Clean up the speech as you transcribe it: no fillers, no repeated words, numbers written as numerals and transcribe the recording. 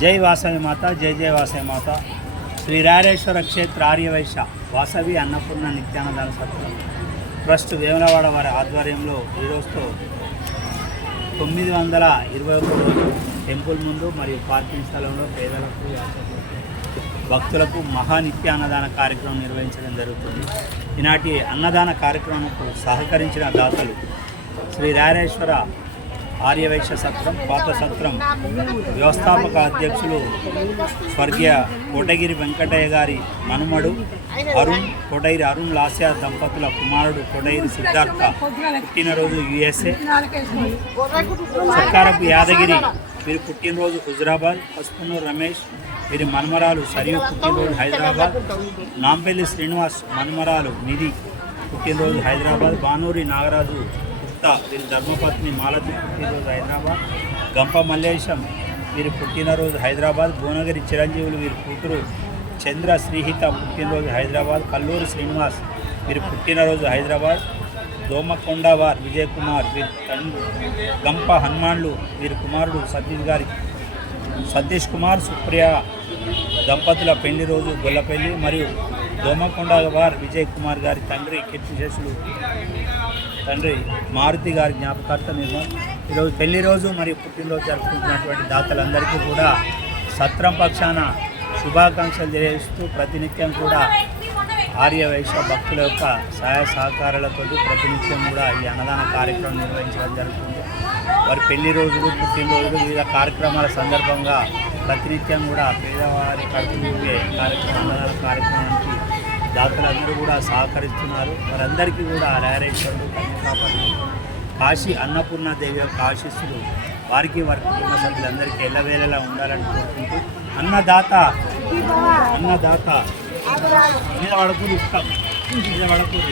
జై వాసవి మాత, జై జై వాసవి మాత. శ్రీ రారేశ్వర క్షేత్ర ఆర్యవైశ్య వాసవి అన్నపూర్ణ నిత్యాన్నదాన సత్రం ట్రస్ట్ వేములవాడ వారి ఆధ్వర్యంలో ఈరోజుతో 921 రోజు టెంపుల్ ముందు మరియు పార్కింగ్ స్థలంలో పేదలకు భక్తులకు మహానిత్య అన్నదాన కార్యక్రమం నిర్వహించడం జరుగుతుంది. ఈనాటి అన్నదాన కార్యక్రమంకు సహకరించిన దాతలు శ్రీ రారేశ్వర ఆర్యవైశ్య సత్రం పాత సత్రం వ్యవస్థాపక అధ్యక్షులు స్వర్గీయ కోటగిరి వెంకటయ్య గారి మనుమడు కోటగిరి అరుణ్ లాస్యా దంపతుల కుమారుడు కోటగిరి సిద్ధార్థ పుట్టినరోజు USA. సర్కారపు యాదగిరి వీరి పుట్టినరోజు హుజరాబాద్. పసుపునూరు రమేష్ వీరి మన్మరాలు సరియు పుట్టినరోజు హైదరాబాద్. నాంపల్లి శ్రీనివాస్ మన్మరాలు నిధి పుట్టినరోజు హైదరాబాద్. బానూరి నాగరాజు వీరి ధర్మపత్ని మాలతి పుట్టినరోజు హైదరాబాద్. గంప మల్లేశం వీరి పుట్టినరోజు హైదరాబాద్. భువనగిరి చిరంజీవులు వీరి కూతురు చంద్ర శ్రీహిత పుట్టినరోజు హైదరాబాద్. కల్లూరు శ్రీనివాస్ వీరి పుట్టినరోజు హైదరాబాద్. దోమకొండవార్ విజయ్ కుమార్ వీరి గంప హనుమాన్లు వీరి కుమారుడు సతీష్ కుమార్ సుప్రియ దంపతుల పెళ్లి రోజు గొల్లపల్లి. మరియు దోమకొండవార్ విజయ్ కుమార్ గారి తండ్రి కీర్తిశేషులు తండ్రి మారుతి గారి జ్ఞాపకార్థ నిర్మాణం. ఈరోజు పెళ్లి రోజు మరియు పుట్టినరోజు జరుపుకుంటున్నటువంటి దాతలందరికీ కూడా సత్రం పక్షాన శుభాకాంక్షలు తెలియజేస్తూ ప్రతినిత్యం కూడా ఆర్యవైశ్య భక్తుల యొక్క సహాయ సహకారాలతో ప్రతినిత్యం కూడా ఈ అన్నదాన కార్యక్రమం నిర్వహించడం జరుగుతుంది. వారి పెళ్లి రోజులు పుట్టినరోజులు వివిధ కార్యక్రమాల సందర్భంగా ప్రతినిత్యం కూడా పేదవారి కడుపు అన్నదాన కార్యక్రమానికి దాతలందరూ కూడా సహకరిస్తున్నారు. వారందరికీ కూడా రారేశ్వరుడు కన్యకాపతి కాశీ అన్నపూర్ణాదేవి యొక్క ఆశీస్సులు వారికి వారి కుటుంబ సభ్యులందరికీ ఎల్లవేళలా ఉండాలని కోరుకుంటూ అన్నదాత మీద పడకూరు ఇస్తాం మీద పడకూరు